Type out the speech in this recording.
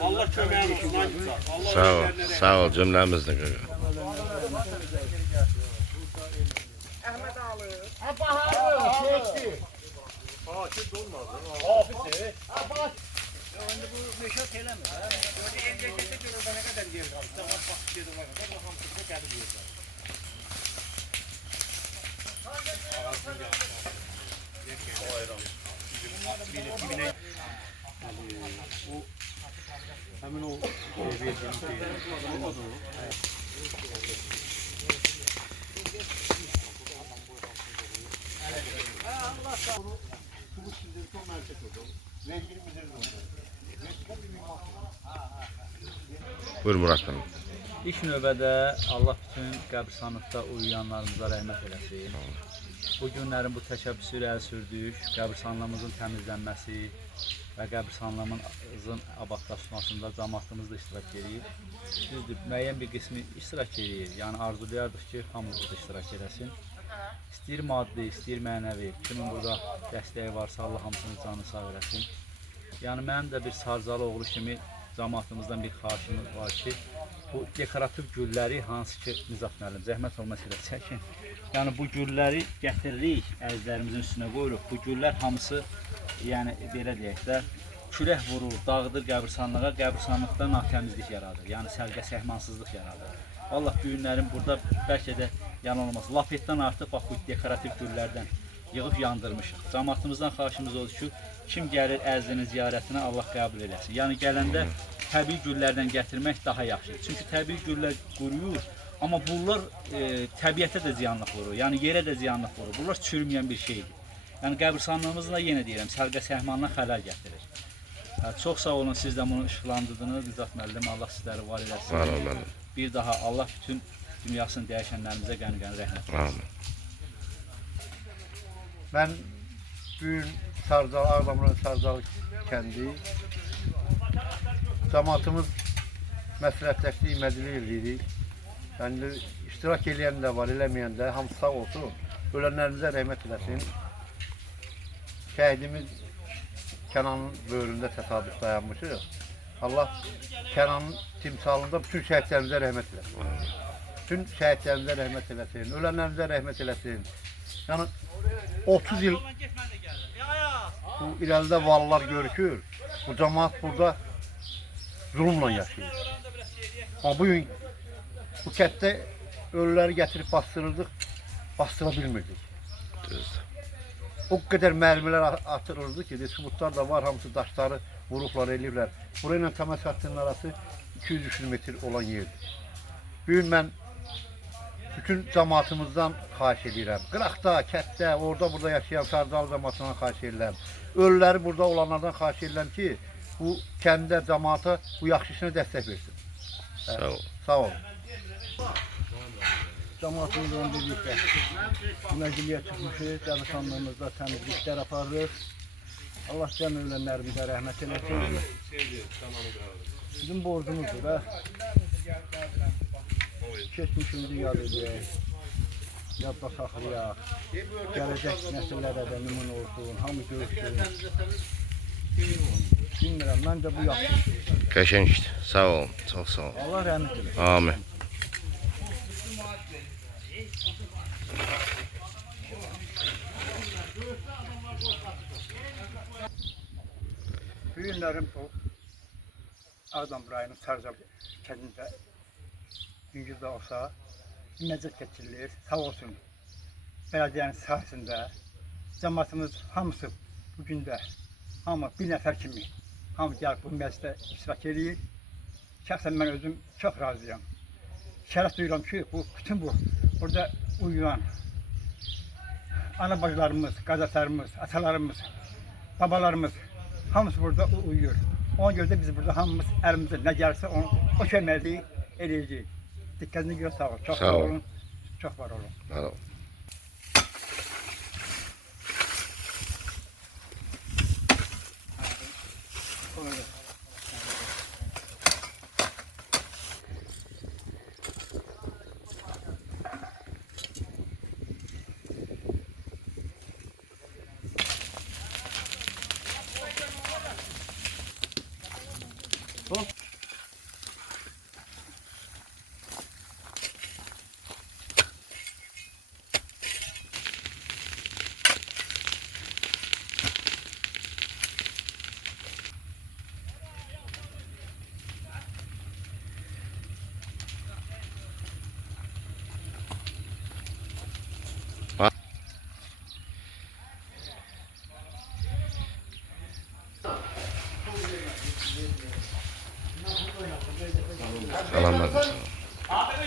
Allah kömeğini Sağ ol, sağ ol cümlemizde. Ahmet alır. Şimdi bu meşhur şeyler mi? Böyle emniyete göre ne kadar yer kaldı? Bak dedi var. Bakalım size geldi diyor. Hemen o verdiğimiz Buyur Murat Hanım. İlk növbədə Allah bütün qəbristanlıqda uyuyanlarımıza rəhmət eləsin. Bu günlərin bu təşəbbüsü ilə sürdük, qəbristanlığımızın təmizlənməsi və qəbristanlığımızın abadlaşmasında cəmaatımız da iştirak edir. Düzdür, müəyyən bir qismi iştirak edir. Yəni arzulayardıq ki, hamımız da iştirak eləsin. İstəyir maddi, istəyir mənəvi, kimin burada dəstəyi varsa Allah hamısının canını sağ eləsin. Yəni mənim də bir Sarzalı oğlu kimi cəmaatımızdan bir xahişimiz var ki, bu dekorativ gülləri hansı ki Nizat müəllim zəhmət olmasa ilə çəkin. Yəni bu gülləri gətiririk, əzizlərimizin üstünə qoyuruq. Bu güllər hamısı, yəni belə deyək də, külək vurur, dağıdır qəbristanlığa, qəbristanlıqda natəmizlik yaradır. Yəni sərgə-səhmansızlıq yaradır. Allah bu günlərin burada bəlkə də yalan olmaz. Lapetdən artıq bax bu dekorativ güllərdən yığıb yandırmışıq. Cəmaatımızdan xahişimiz odur ki, kim gəlir əzizinin ziyarətinə Allah qəbul eləsin. Yəni gələndə təbii güllərdən gətirmək daha yaxşıdır. Çünki təbii güllər quruyur, amma bunlar təbiətə də ziyanlıq vurur. Yəni yerə də ziyanlıq vurur. Bunlar çürüməyən bir şeydir. Yəni qəbristanlığımızla yenə deyirəm, sərgə-səhmandan xələl gətirir. Çox sağ olun, siz də bunu işıqlandırdınız. Nizat müəllim, Allah sizləri var eləsin. Var ol müəllim. Bir daha Allah bütün dünyasını dəyişənlərimizə qəni-qəni rəhmət eləsin. Amin. Ben bugün Sarzalı, Ağdamın Sarzalı kendi cemaatimiz məsləhətləşdik, məclis eləyirik. Yəni iştirak edən də var, eləməyən də hamısı sağ olsun. Ölənlərimizə rəhmət eləsin. Şəhidimiz Kənanın böyründə təsadüf dayanmışıq. Allah Kənanın timsalında bütün şəhidlərimizə rəhmət eləsin. Bütün şəhidlərimizə rəhmət eləsin. Ölənlərimizə rəhmət eləsin. Yəni 30 yıl bu irəlidə vallar görükür. Bu cemaat burada zulümlə yaşayır. Ama bugün bu kətdə ölüləri gətirib bastırırdıq, bastıra bilmirdik. O kadar mərmilər atılırdı ki, sübutlar da var, hamısı daşları vurublar, eləyirlər. Burayla Təməz xəttinin arası 200-300 metr olan yerdir. Bugün mən bütün cemaatımızdan xahiş edirəm. Qıraqda, kətdə, orada burada yaşayan Sarzalı cemaatından xahiş edirəm. Ölüləri burada olanlardan xahiş edirəm ki, bu kəndə, cemaata bu yaxşı işinə dəstək versin. Sağ ol. Sağ olun. Cemaatımızla birlikte məcliyə çıxmışıq, qəbristanlığımızda təmizliklər aparırıq. Allah cəm ölənlərimizə rəhmət eləsin. Bizim borcumuzdur da. Keçmişimizi yad edək, yadda saxlayaq, gələcək nəsillərə də nümun olsun, hamı görsün. Bilmirəm, məncə bu yaxşı. Qəşəng işdir. Sağ ol. Çox sağ ol. Allah rəhmət eləsin. Amin. Bu günlərim bu Ağdam rayonunun Sarzalı kəndində gündə olsa məclis keçirilir, sağ olsun. Belediyenin sayəsində cəmaatımız hamısı bugün də hamı bir nəfər kimi hamı gəlib bu məclisdə iştirak edir. Şəxsən mən özüm çox razıyam. şərəf duyuram ki, bütün bu burada uyuyan ana bacılarımız, qardaşlarımız, atalarımız, babalarımız hamısı burada uyuyur. Ona görə də biz burada hamımız əlimizdə nə gəlsə o köməkliyi eləyəcəyik. Diqqətinizi görə sağ olun. Çox sağ olun. Çox var olun. Sağ ol. Selamat.